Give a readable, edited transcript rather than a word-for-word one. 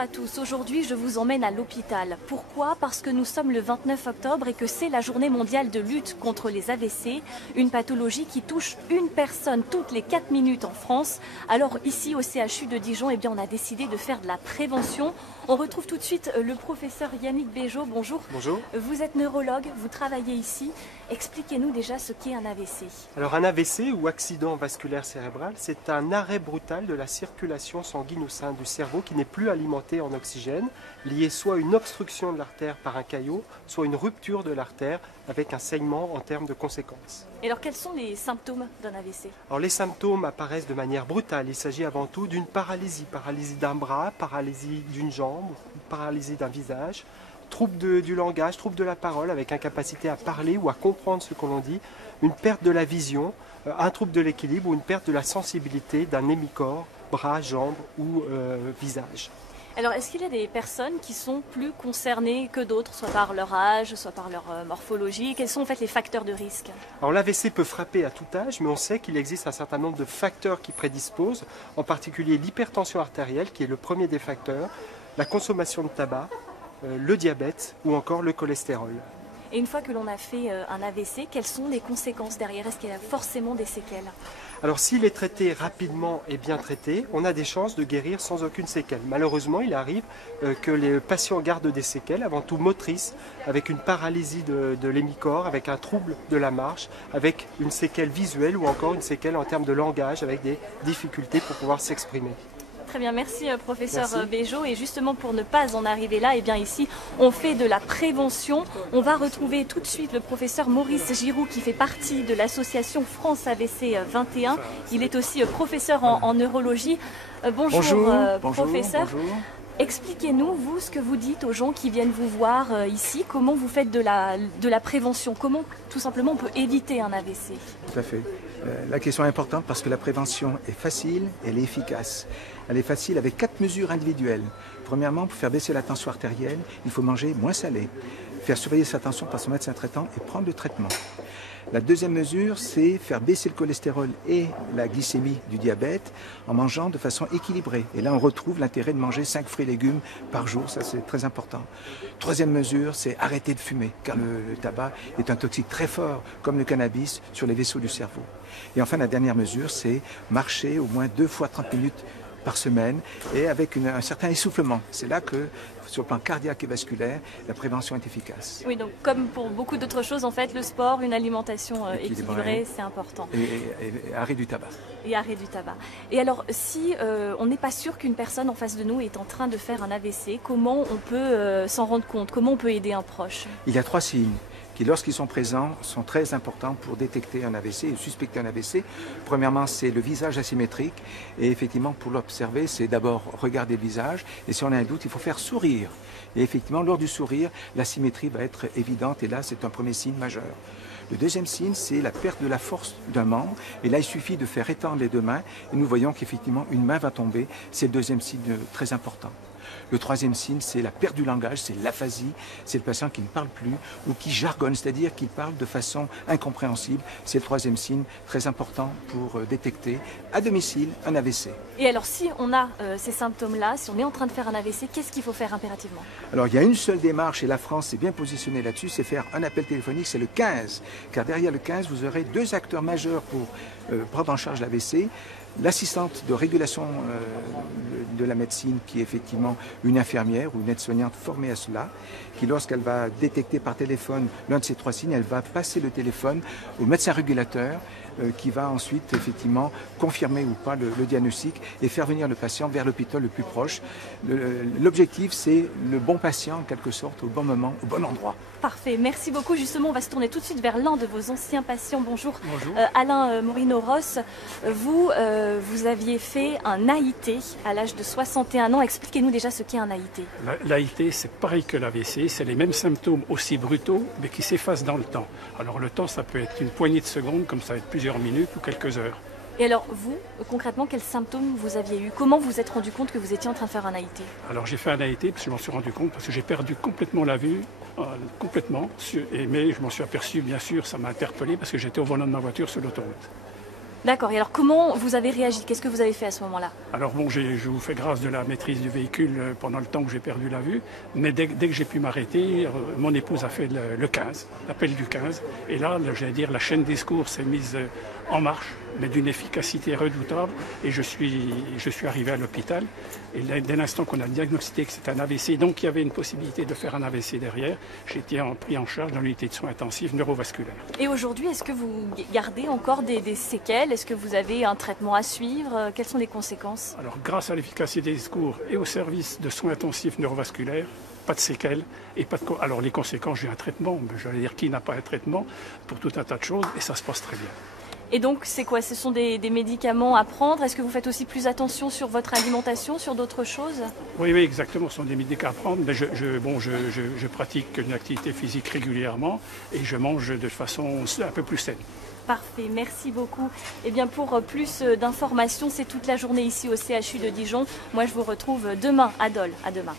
à tous, aujourd'hui je vous emmène à l'hôpital. Pourquoi? Parce que nous sommes le 29 octobre et que c'est la journée mondiale de lutte contre les AVC, une pathologie qui touche une personne toutes les 4 minutes en France. Alors ici au CHU de Dijon, eh bien, on a décidé de faire de la prévention. On retrouve tout de suite le professeur Yannick Béjot. Bonjour. Bonjour. Vous êtes neurologue, vous travaillez ici. Expliquez-nous déjà ce qu'est un AVC. Alors un AVC ou accident vasculaire cérébral, c'est un arrêt brutal de la circulation sanguine au sein du cerveau qui n'est plus alimenté en oxygène, lié soit à une obstruction de l'artère par un caillot, soit une rupture de l'artère avec un saignement en termes de conséquences. Et alors quels sont les symptômes d'un AVC? Alors les symptômes apparaissent de manière brutale. Il s'agit avant tout d'une paralysie d'un bras, paralysie d'une jambe, paralysie d'un visage, trouble du langage, trouble de la parole avec incapacité à parler ou à comprendre ce que l'on dit, une perte de la vision, un trouble de l'équilibre ou une perte de la sensibilité d'un hémicorps, bras, jambes ou visage. Alors, est-ce qu'il y a des personnes qui sont plus concernées que d'autres, soit par leur âge, soit par leur morphologie? Quels sont en fait les facteurs de risque? Alors l'AVC peut frapper à tout âge, mais on sait qu'il existe un certain nombre de facteurs qui prédisposent, en particulier l'hypertension artérielle, qui est le premier des facteurs, la consommation de tabac, le diabète ou encore le cholestérol. Et une fois que l'on a fait un AVC, quelles sont les conséquences derrière? Est-ce qu'il y a forcément des séquelles? Alors s'il est traité rapidement et bien traité, on a des chances de guérir sans aucune séquelle. Malheureusement, il arrive que les patients gardent des séquelles, avant tout motrices, avec une paralysie de l'hémicorps, avec un trouble de la marche, avec une séquelle visuelle ou encore une séquelle en termes de langage, avec des difficultés pour pouvoir s'exprimer. Très bien, merci professeur Merci. Béjot. Et justement, pour ne pas en arriver là, eh bien ici, on fait de la prévention. On va retrouver tout de suite le professeur Maurice Giroux qui fait partie de l'association France AVC 21. Il est aussi professeur en neurologie. Bonjour, professeur. Bonjour. Expliquez-nous, vous, ce que vous dites aux gens qui viennent vous voir ici. Comment vous faites de la prévention? Comment, tout simplement, on peut éviter un AVC? Tout à fait. La question est importante parce que la prévention est facile, elle est efficace. Elle est facile avec 4 mesures individuelles. Premièrement, pour faire baisser la tension artérielle, il faut manger moins salé, faire surveiller sa tension par son médecin traitant et prendre le traitement. La deuxième mesure, c'est faire baisser le cholestérol et la glycémie du diabète en mangeant de façon équilibrée. Et là, on retrouve l'intérêt de manger 5 fruits et légumes par jour, ça c'est très important. Troisième mesure, c'est arrêter de fumer, car le tabac est un toxique très fort, comme le cannabis, sur les vaisseaux du cerveau. Et enfin, la dernière mesure, c'est marcher au moins 2 fois 30 minutes par semaine et avec un certain essoufflement. C'est là que, sur le plan cardiaque et vasculaire, la prévention est efficace. Oui, donc comme pour beaucoup d'autres choses, en fait, le sport, une alimentation équilibrée, c'est important. Et arrêt du tabac. Et arrêt du tabac. Et alors, si on n'est pas sûr qu'une personne en face de nous est en train de faire un AVC, comment on peut s'en rendre compte? Comment on peut aider un proche? Il y a 3 signes qui, lorsqu'ils sont présents, sont très importants pour détecter un AVC et suspecter un AVC. Premièrement, c'est le visage asymétrique. Et effectivement, pour l'observer, c'est d'abord regarder le visage. Et si on a un doute, il faut faire sourire. Et effectivement, lors du sourire, la symétrie va être évidente. Et là, c'est un premier signe majeur. Le deuxième signe, c'est la perte de la force d'un membre. Et là, il suffit de faire étendre les 2 mains. Et nous voyons qu'effectivement, une main va tomber. C'est le deuxième signe très important. Le troisième signe, c'est la perte du langage, c'est l'aphasie, c'est le patient qui ne parle plus ou qui jargonne, c'est-à-dire qu'il parle de façon incompréhensible. C'est le troisième signe très important pour détecter à domicile un AVC. Et alors, si on a ces symptômes-là, si on est en train de faire un AVC, qu'est-ce qu'il faut faire impérativement? Alors, il y a une seule démarche et la France est bien positionnée là-dessus, c'est faire un appel téléphonique, c'est le 15. Car derrière le 15, vous aurez 2 acteurs majeurs pour prendre en charge l'AVC. L'assistante de régulation de la médecine, qui est effectivement une infirmière ou une aide-soignante formée à cela, qui lorsqu'elle va détecter par téléphone l'un de ces 3 signes, elle va passer le téléphone au médecin régulateur qui va ensuite effectivement confirmer ou pas le diagnostic et faire venir le patient vers l'hôpital le plus proche. L'objectif, c'est le bon patient en quelque sorte, au bon moment, au bon endroit. Parfait, merci beaucoup. Justement, on va se tourner tout de suite vers l'un de vos anciens patients. Bonjour, Bonjour. Alain Morino-Ross. Vous aviez fait un AIT à l'âge de 61 ans. Expliquez-nous déjà ce qu'est un AIT. L'AIT, c'est pareil que l'AVC, c'est les mêmes symptômes aussi brutaux, mais qui s'effacent dans le temps. Alors le temps, ça peut être une poignée de secondes, comme ça va être plusieurs minutes ou quelques heures. Et alors, vous, concrètement, quels symptômes vous aviez eu? Comment vous êtes rendu compte que vous étiez en train de faire un AIT? Alors j'ai fait un AIT, parce que je m'en suis rendu compte, parce que j'ai perdu complètement la vue, complètement. Mais je m'en suis aperçu, bien sûr, ça m'a interpellé, parce que j'étais au volant de ma voiture sur l'autoroute. D'accord, et alors comment vous avez réagi? Qu'est-ce que vous avez fait à ce moment-là? Alors bon, je vous fais grâce de la maîtrise du véhicule pendant le temps que j'ai perdu la vue, mais dès que j'ai pu m'arrêter, mon épouse a fait le 15, l'appel du 15, et là, j'allais dire, la chaîne des secours s'est mise en marche, mais d'une efficacité redoutable, et je suis arrivé à l'hôpital, et dès l'instant qu'on a diagnostiqué que c'était un AVC, donc il y avait une possibilité de faire un AVC derrière, j'ai été pris en charge dans l'unité de soins intensifs neurovasculaires. Et aujourd'hui, est-ce que vous gardez encore des séquelles? Est-ce que vous avez un traitement à suivre? Quelles sont les conséquences? Alors, grâce à l'efficacité des secours et au service de soins intensifs neurovasculaires, pas de séquelles et pas de... Alors, les conséquences, j'ai un traitement, j'allais dire qui n'a pas un traitement pour tout un tas de choses, et ça se passe très bien. Et donc, c'est quoi? Ce sont des médicaments à prendre? Est-ce que vous faites aussi plus attention sur votre alimentation, sur d'autres choses? Oui, exactement. Ce sont des médicaments à prendre. Mais je pratique une activité physique régulièrement et je mange de façon un peu plus saine. Parfait, merci beaucoup. Et bien pour plus d'informations, c'est toute la journée ici au CHU de Dijon. Moi, je vous retrouve demain à Dole. À demain.